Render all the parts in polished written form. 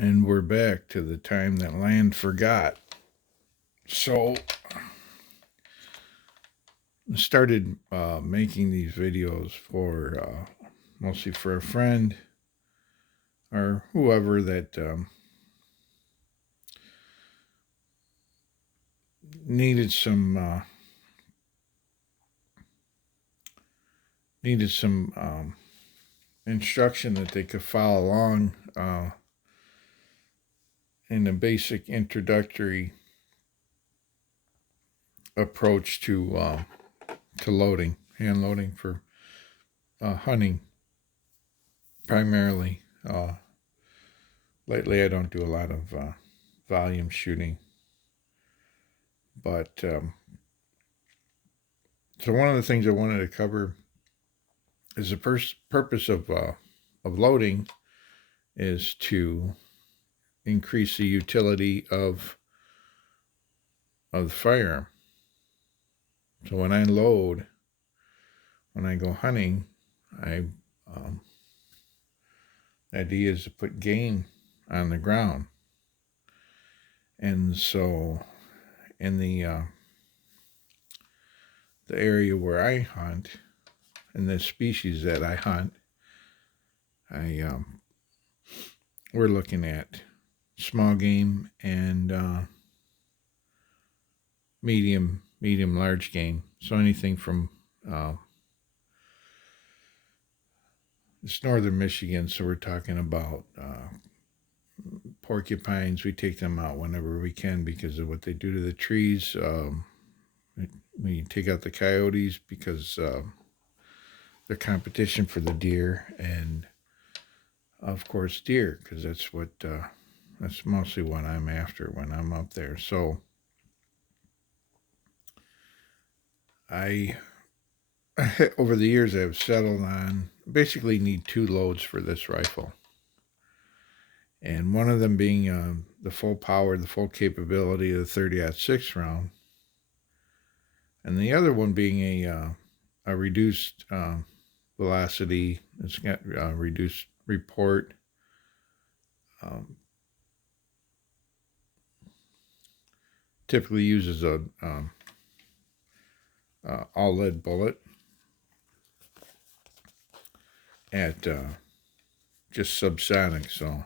And we're back to the time that land forgot. So I started making these videos for mostly for a friend or whoever that needed some instruction that they could follow along in a basic introductory approach to loading, hand loading for hunting primarily. Lately, I don't do a lot of volume shooting, but so one of the things I wanted to cover is the purpose of loading is to increase the utility of the firearm. So when I load, when I go hunting, the idea is to put game on the ground, and so in the area where I hunt, and the species that I hunt, we're looking at small game and medium, large game. So anything from it's northern Michigan, so we're talking about porcupines. We take them out whenever we can because of what they do to the trees. We take out the coyotes because they're competition for the deer, and of course deer, because that's mostly what I'm after when I'm up there. So I over the years I've settled on basically need 2 loads for this rifle, and one of them being the full power, the full capability of the 30-06 round, and the other one being a reduced velocity. It's got reduced report. Typically uses a all lead bullet at just subsonic. So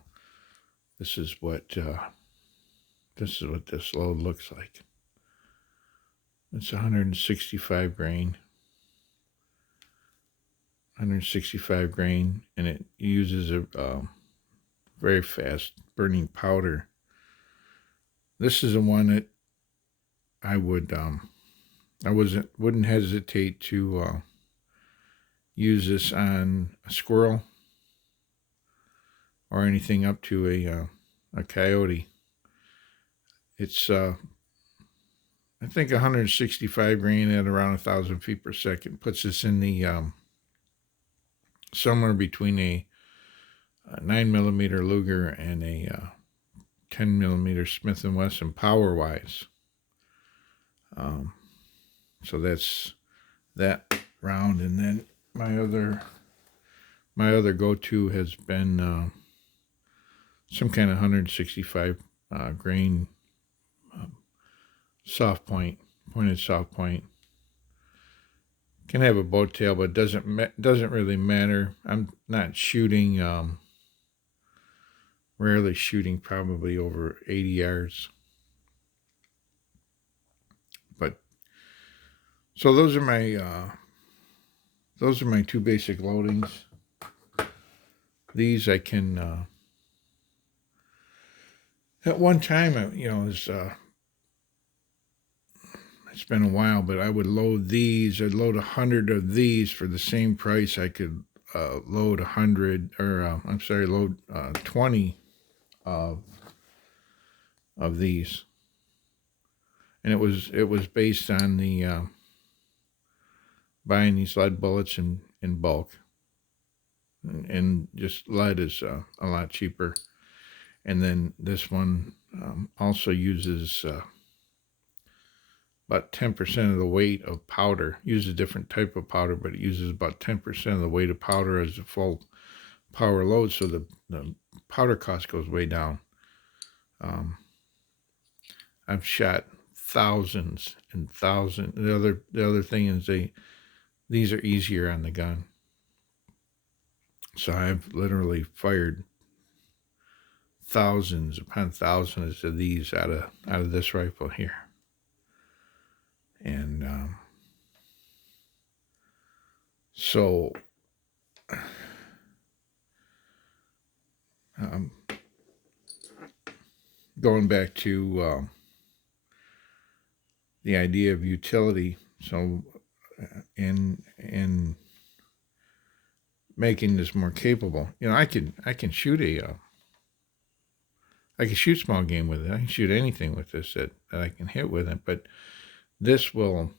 this is what this load looks like. It's 165 grain. 165 grain, and it uses a very fast burning powder. This is the one that I wouldn't hesitate to use this on a squirrel or anything up to a coyote. It's I think 165 grain at around 1,000 feet per second puts us in the somewhere between a 9mm Luger and a 10mm Smith & Wesson power wise. So that's that round, and then my other go-to has been some kind of 165 grain pointed soft point. Can have a bow tail, but doesn't really matter. I'm not shooting, rarely shooting, probably over 80 yards. But so those are my 2 basic loadings. These I can at one time, it's been a while, but I would load these. I'd load 100 of these for the same price. I could load 100, or load 20 of these, and it was based on the buying these lead bullets in bulk, and just lead is a lot cheaper. And then this one also uses about 10% of the weight of powder. Uses a different type of powder, but it uses about 10% of the weight of powder as a full power load. So the powder cost goes way down. I've shot thousands and thousands. The other thing is these are easier on the gun. So I've literally fired thousands upon thousands of these out of this rifle here. And so going back to the idea of utility, so in making this more capable, I can shoot I can shoot small game with it. I can shoot anything with this that I can hit with it, but this will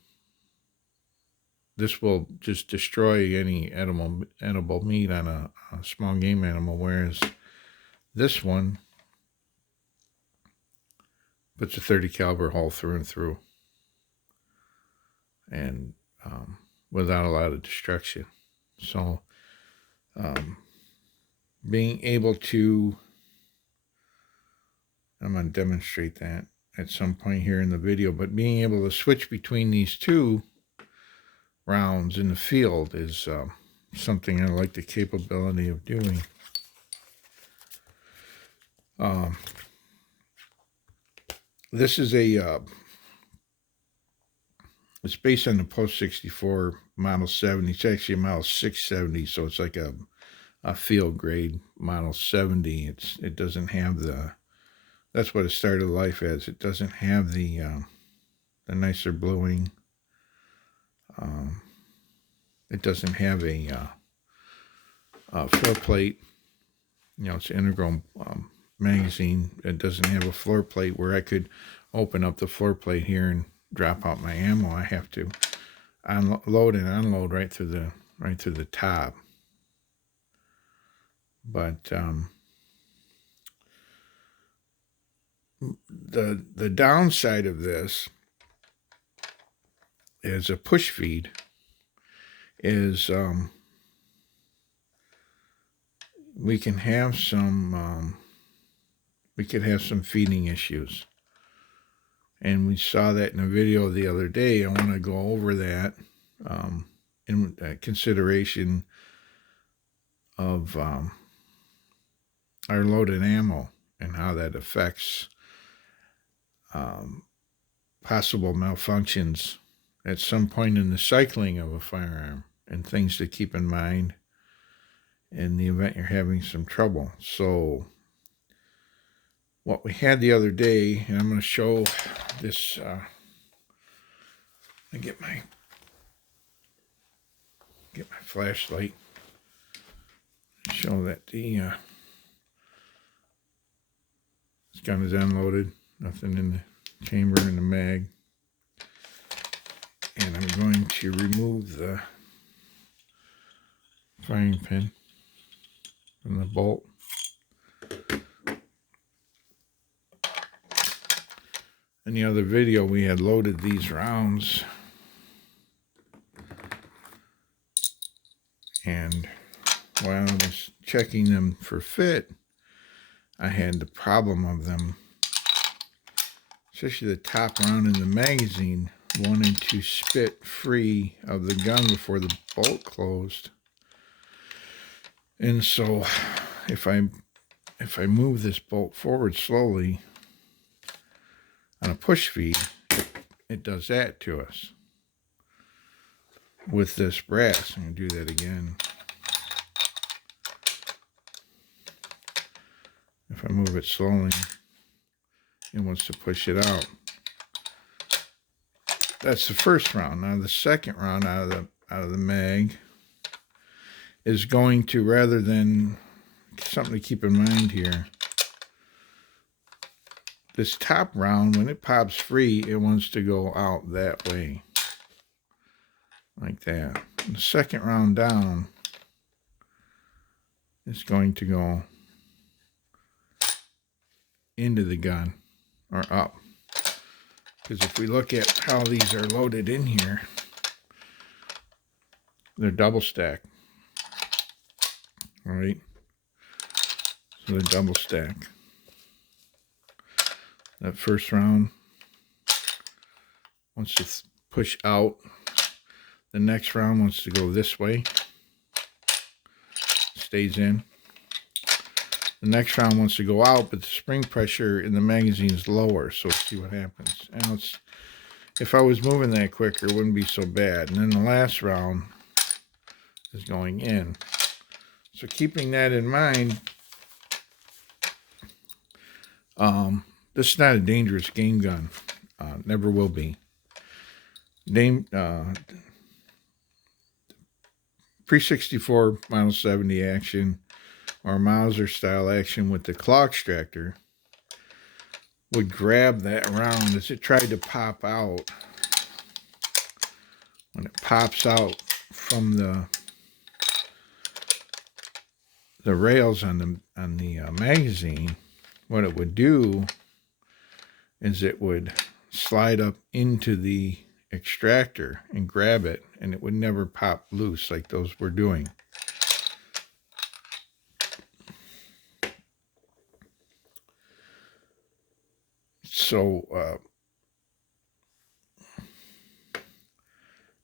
just destroy any edible meat on a small game animal, whereas this one puts a 30 caliber hole through and through, and without a lot of destruction. So being able to, I'm going to demonstrate that at some point here in the video, but being able to switch between these two rounds in the field is something I like the capability of doing. This is it's based on the Post 64 Model 70. It's actually a Model 670, so it's like a field grade Model 70. It doesn't have that's what it started life as. It doesn't have the nicer bluing. It doesn't have a floor plate. It's an integral magazine. It doesn't have a floor plate where I could open up the floor plate here and drop out my ammo. I have to load and unload right through the top. But the downside of this is a push feed is we could have some feeding issues, and we saw that in a video the other day. I want to go over that in consideration of our loaded ammo and how that affects possible malfunctions at some point in the cycling of a firearm, and things to keep in mind in the event you're having some trouble. So what we had the other day, and I'm going to show this, I get my flashlight, show that the this gun is unloaded, nothing in the chamber in the mag. And I'm going to remove the firing pin from the bolt. In the other video, we had loaded these rounds, and while I was checking them for fit, I had the problem of them, especially the top round in the magazine, wanting to spit free of the gun before the bolt closed. And so if I move this bolt forward slowly on a push feed, it does that to us. With this brass, I'm going to do that again. If I move it slowly, it wants to push it out. That's the first round. Now the second round out of the mag is going to, rather than, something to keep in mind here, this top round, when it pops free, it wants to go out that way, like that. The second round down is going to go into the gun, or up. Because if we look at how these are loaded in here, they're double stacked. All right. So the double stack. That first round wants to push out. The next round wants to go this way. Stays in. The next round wants to go out, but the spring pressure in the magazine is lower. So let's see what happens. And if I was moving that quicker, it wouldn't be so bad. And then the last round is going in. So keeping that in mind, this is not a dangerous game gun. Never will be. Pre-64 Model 70 action or Mauser style action with the claw extractor would grab that round as it tried to pop out. When it pops out from the rails on the magazine, what it would do is it would slide up into the extractor and grab it, and it would never pop loose like those were doing. So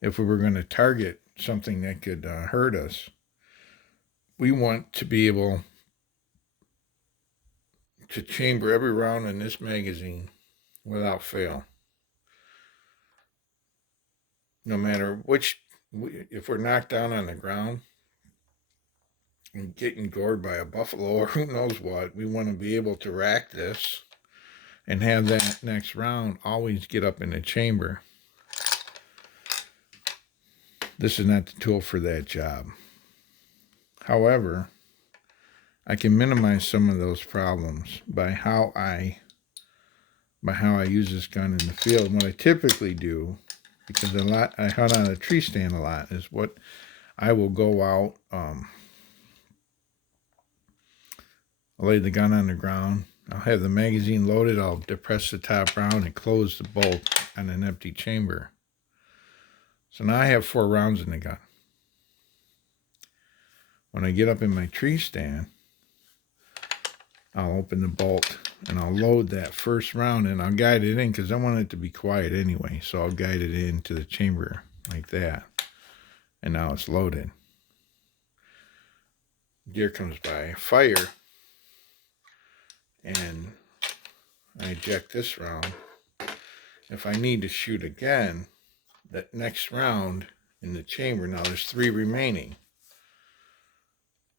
if we were going to target something that could hurt us, we want to be able to chamber every round in this magazine without fail. No matter which, if we're knocked down on the ground and getting gored by a buffalo or who knows what, we want to be able to rack this and have that next round always get up in the chamber. This is not the tool for that job. However, I can minimize some of those problems by how I use this gun in the field. And what I typically do, because I hunt on a tree stand a lot, is what I will go out, I'll lay the gun on the ground, I'll have the magazine loaded, I'll depress the top round and close the bolt on an empty chamber. So now I have 4 rounds in the gun. When I get up in my tree stand, I'll open the bolt and I'll load that first round and I'll guide it in because I want it to be quiet anyway. So I'll guide it into the chamber like that. And now it's loaded. Deer comes by, fire, and I eject this round. If I need to shoot again, that next round in the chamber, now there's 3 remaining.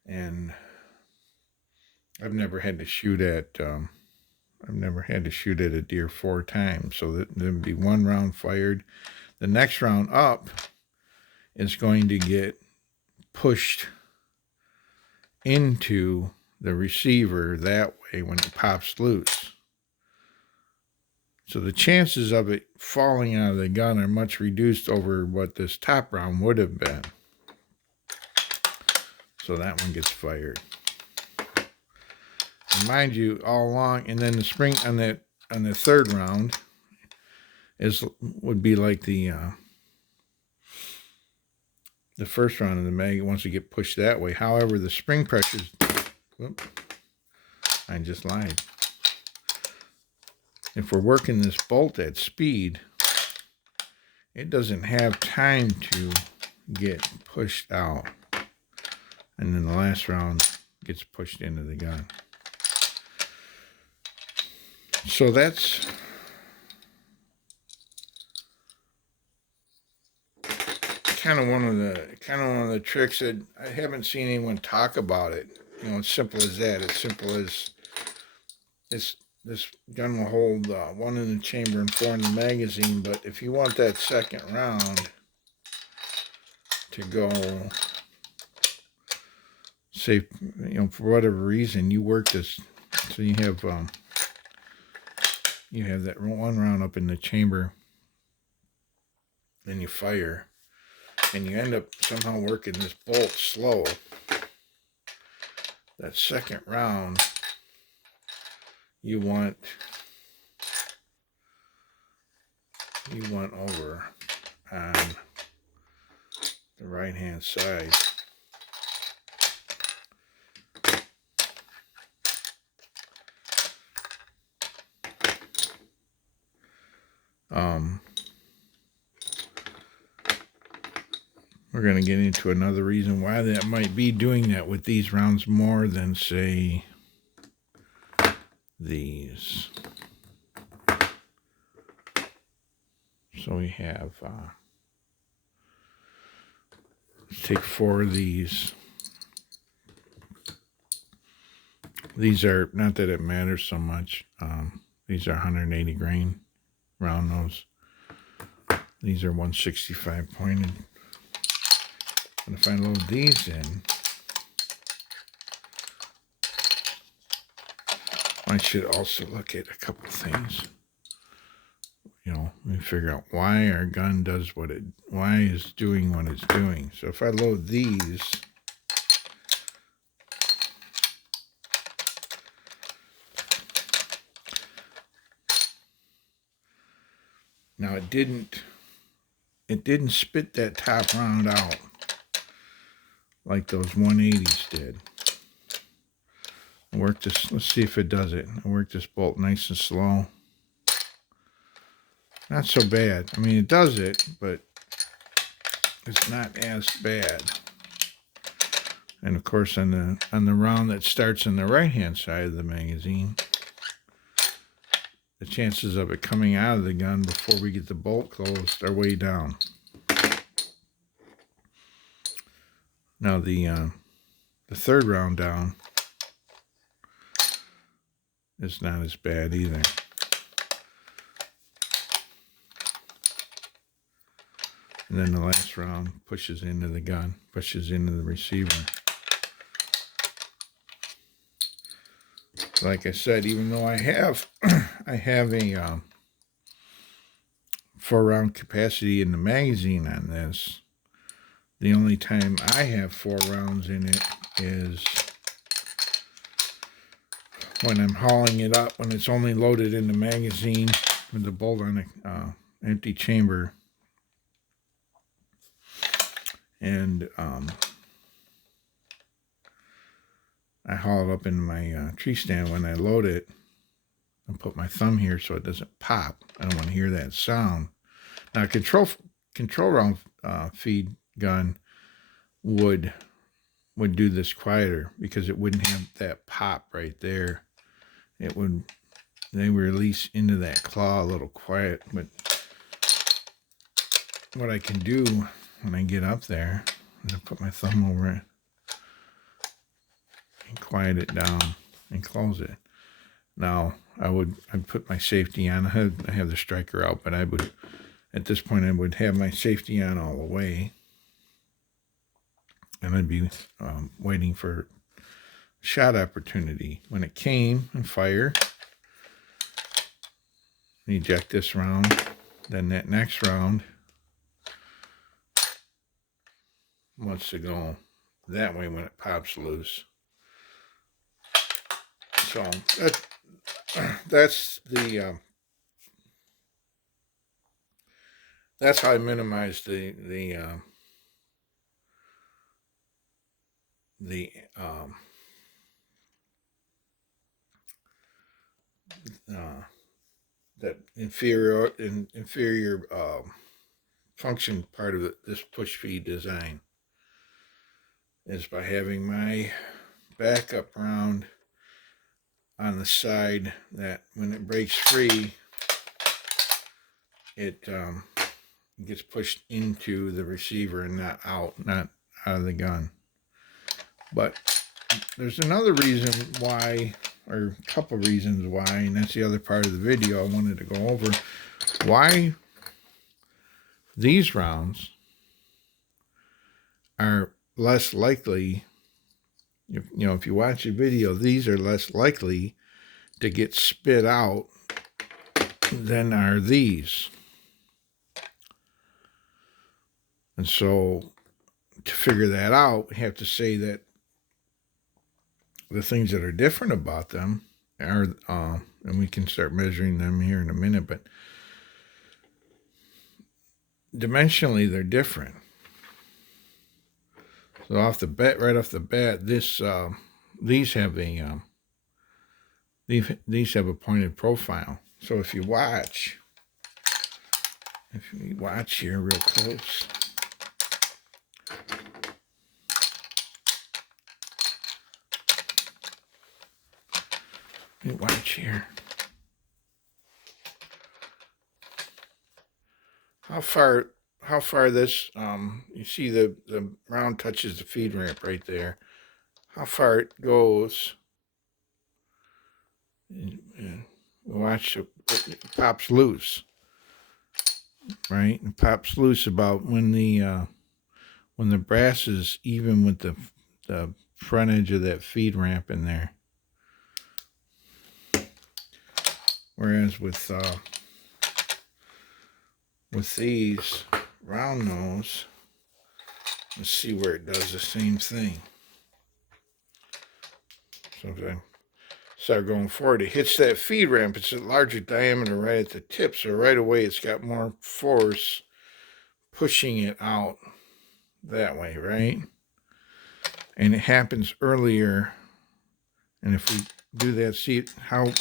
And I've never had to shoot at a deer 4 times. So there'd be 1 round fired. The next round up is going to get pushed into the receiver that way when it pops loose. So the chances of it falling out of the gun are much reduced over what this top round would have been. So that one gets fired. And mind you, all along, and then the spring on the third round would be like the first round of the mag once you get pushed that way. However, the spring pressures, I just lied. If we're working this bolt at speed, it doesn't have time to get pushed out. And then the last round gets pushed into the gun. So that's kind of one of the tricks that I haven't seen anyone talk about it. You know, it's simple as that. It's simple as this gun will hold 1 in the chamber and 4 in the magazine. But if you want that second round to go, say, for whatever reason, you work this, so you have that 1 round up in the chamber, then you fire, and you end up somehow working this bolt slow. That second round, you want over on the right hand side. We're going to get into another reason why that might be doing that with these rounds more than, say, these. So we have, let's take 4 of these. These are, not that it matters so much, these are 180 grain round nose. These are 165 pointed. And if I load these in, I should also look at a couple things. You know, we figure out why our gun does why it's doing what it's doing. So if I load these, now it didn't spit that top round out like those 180s did. I work this, let's see if it does it. I work this bolt nice and slow. Not so bad. I mean, it does it, but it's not as bad. And of course, on the round that starts on the right-hand side of the magazine, the chances of it coming out of the gun before we get the bolt closed are way down. Now the third round down is not as bad either. And then the last round pushes into the gun, pushes into the receiver. Like I said, even though I have a 4-round capacity in the magazine on this, the only time I have 4 rounds in it is when I'm hauling it up, when it's only loaded in the magazine with the bolt on an empty chamber. And I haul it up in my tree stand when I load it and put my thumb here so it doesn't pop. I don't want to hear that sound. Now, control round feed gun would do this quieter because it wouldn't have that pop right there. They release into that claw a little quiet. But what I can do when I get up there is I put my thumb over it and quiet it down and close it. Now I'd put my safety on. I have the striker out, but at this point I would have my safety on all the way, and I'd be waiting for shot opportunity. When it came and fire, eject this round, then that next round wants to go that way when it pops loose. So that's how I minimize that inferior function part of this push feed design is by having my backup round on the side that when it breaks free, it gets pushed into the receiver and not out of the gun. But there's another reason why, or a couple reasons why, and that's the other part of the video I wanted to go over, why these rounds are less likely, if you watch a video, these are less likely to get spit out than are these. And so to figure that out, we have to say that the things that are different about them are, and we can start measuring them here in a minute, but dimensionally they're different. So right off the bat, these have a pointed profile. So if you watch, If you watch here real close. Let me watch here. How far this, you see the round touches the feed ramp right there. How far it goes. And watch, it pops loose. Right? It pops loose about when the brass is even with the front edge of that feed ramp in there. Whereas with these round nose, let's see where it does the same thing. So if I start going forward, it hits that feed ramp. It's a larger diameter right at the tip, so right away it's got more force pushing it out that way, right? And it happens earlier. And if we do that, see how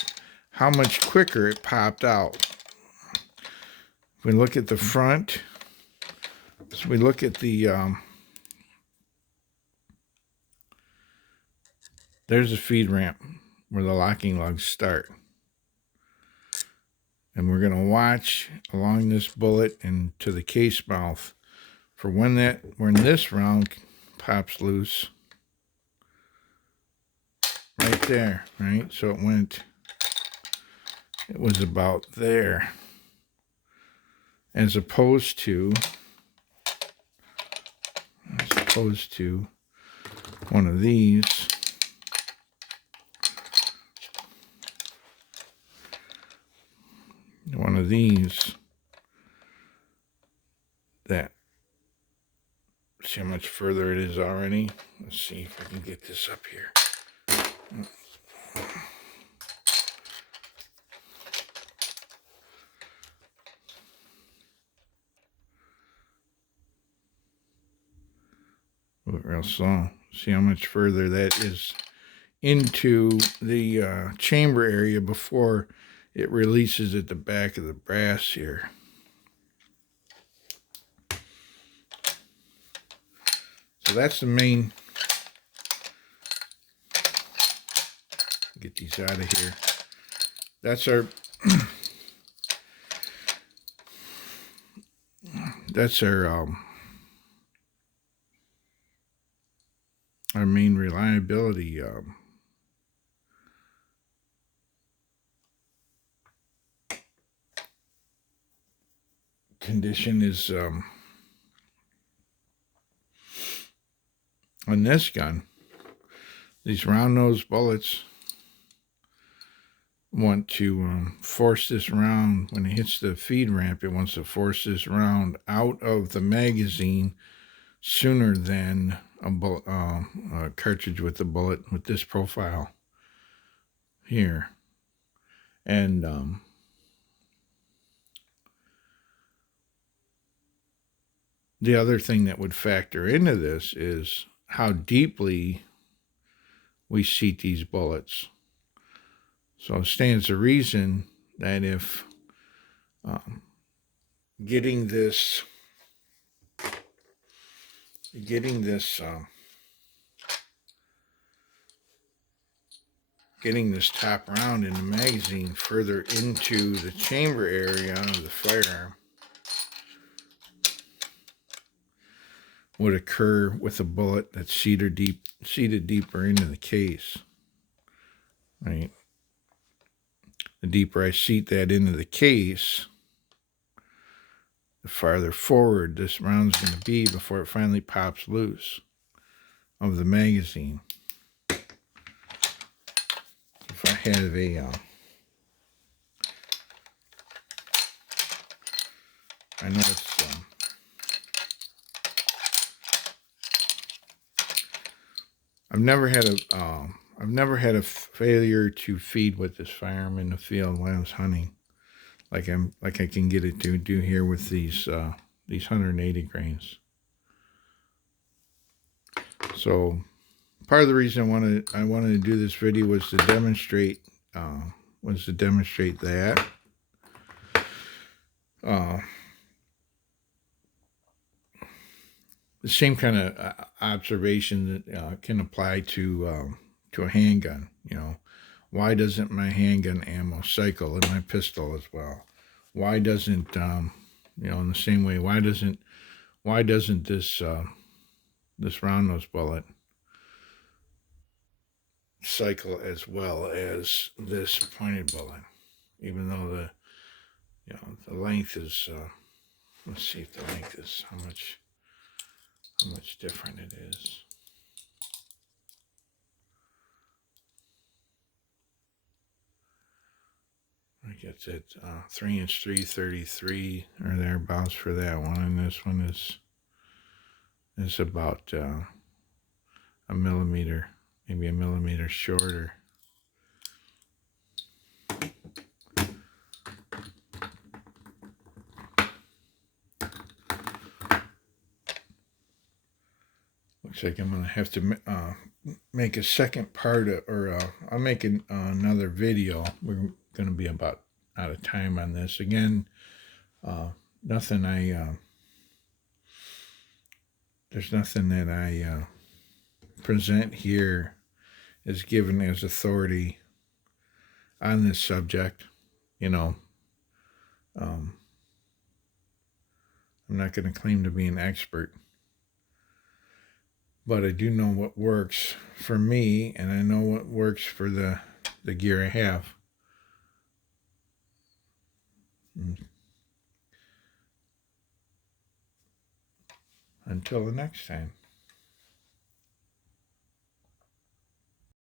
much quicker it popped out. If we look at the front, so we look at the there's the feed ramp where the locking lugs start. And we're going to watch along this bullet and to the case mouth for when this round pops loose. Right there, right? So it was about there. As opposed to one of these. One of these that, see how much further it is already. Let's see if I can get this up here. Real slow. See how much further that is into the chamber area before it releases at the back of the brass here. So that's the main. Get these out of here. That's our our main reliability condition is on this gun. These round nose bullets want to force this round, when it hits the feed ramp, it wants to force this round out of the magazine sooner than a cartridge with the bullet with this profile here. And the other thing that would factor into this is how deeply we seat these bullets. So it stands to reason that if getting this top round in the magazine further into the chamber area of the firearm would occur with a bullet that's seated deeper into the case, right? The deeper I seat that into the case, the farther forward this round's going to be before it finally pops loose of the magazine. If I have I know it's I've never had a failure to feed with this firearm in the field when I was hunting, like I can get it to do here with these 180 grains. So part of the reason I wanted to do this video was to demonstrate that. the same kind of observation that can apply to a handgun. You know, why doesn't my handgun ammo cycle in my pistol as well? Why doesn't in the same way? Why doesn't this round nose bullet cycle as well as this pointed bullet? Even though the length is let's see if the length is how much different it is. I guess it's 3" 333 or thereabouts for that one, and this one is about a millimeter, maybe a millimeter shorter. Looks like I'm gonna have to make a second part I'll make another video. We're gonna be about out of time on this again. Nothing there's nothing that I present here is given as authority on this subject. You know, um, I'm not going to claim to be an expert, but I do know what works for me, and I know what works for the gear I have. Until the next time.